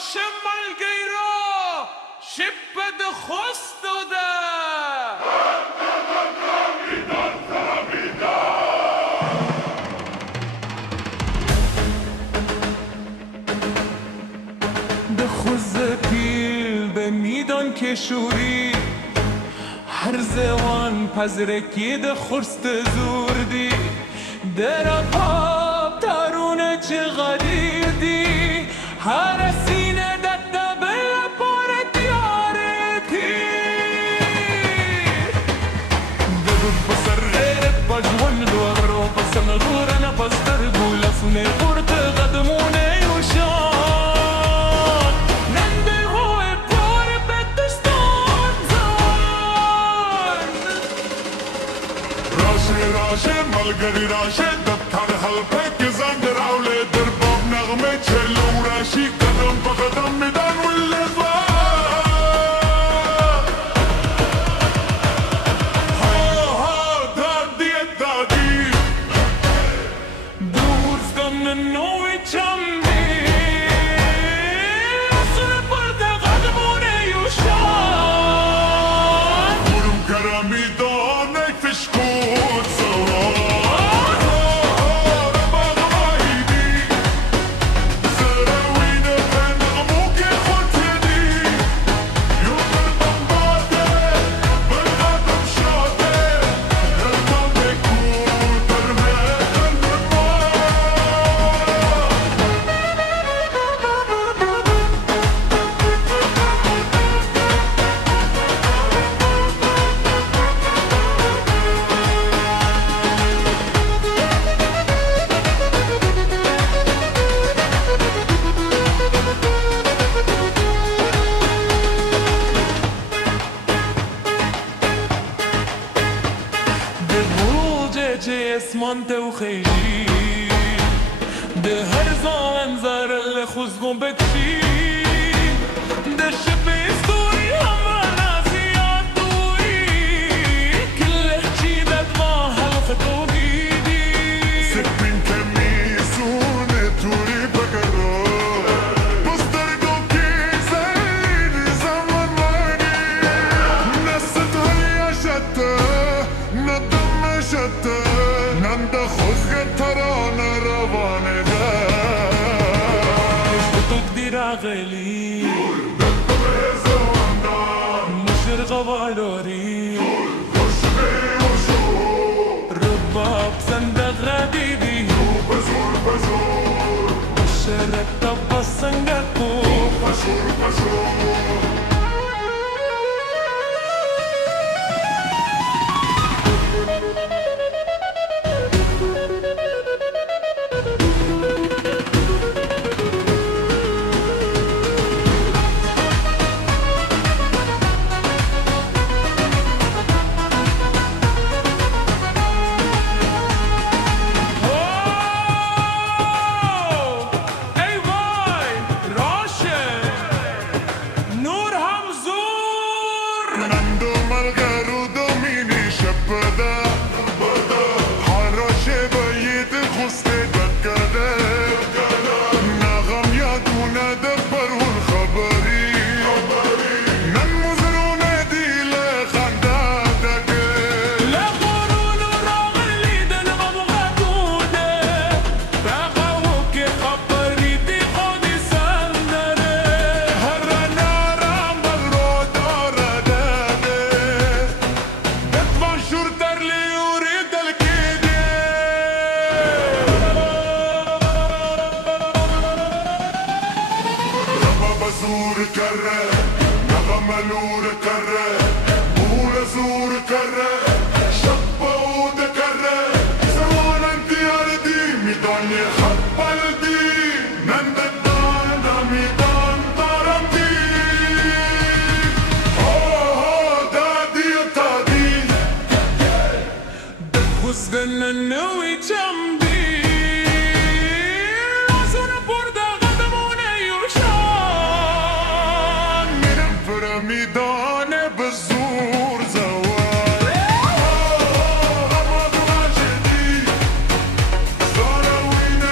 راشم الگیرا شبد خست ده ده خوز پیل به میدان کشوری هر زوان پزرکی ده خرست زوردی در پاپ تارونه چه غدیر دی هر سینه دد بلا پارت یارتی دو بسر غیر بجوان دور و بسن غورنا بستر گولا سونه قرط قدمونه یوشان ننده هوی پار بدستان زار راشه ملگری راشه دبتر حلقه که زنگ راوله در باب نغمه چلو راشی قدم پا قدم میدان واللفا ها دادی دادی دوستم نوی چمی اصول برد قدمونه یوشان برم کرمی دانه فشکون سوار اسمانته و خیلی ده هر زمان زر خزگون بکشی ده شب استوری همه نازیات دوری کله چی دد ما حلقه تو دیدی سپین کمیسونه توری بگرو بستر دوکی زیر زمان مانی نست هلی شده ندم شده ننده خوزگ ترانه روانه ده عشق دیر عقلی مشرق والاری رباب صندق ردیدی شرک تبا سنگکو زور کرے نغم نور کرے بول زور کرے شب عود کرے زمان انتیار دی میدان خبل دی ننددان میدان دارم دی دادی دادی دخوزگن نوی چم میدان بزور زوال غماد واجدی زاروین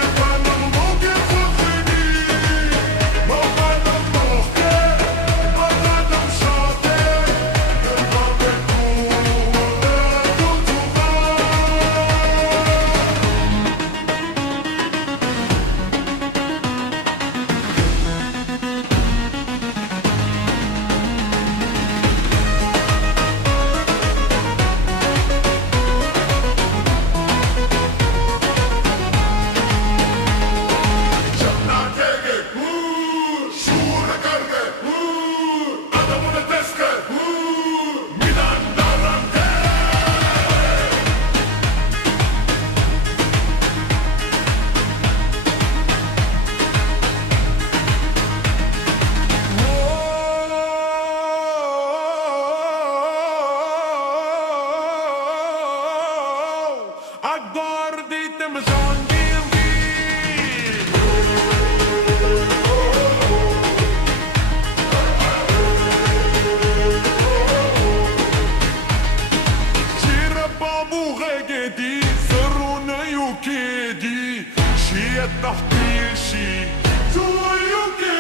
جهانگیری شیر بابو غگدی سرونه یوکیدی شیه تحتیشی تو یوکی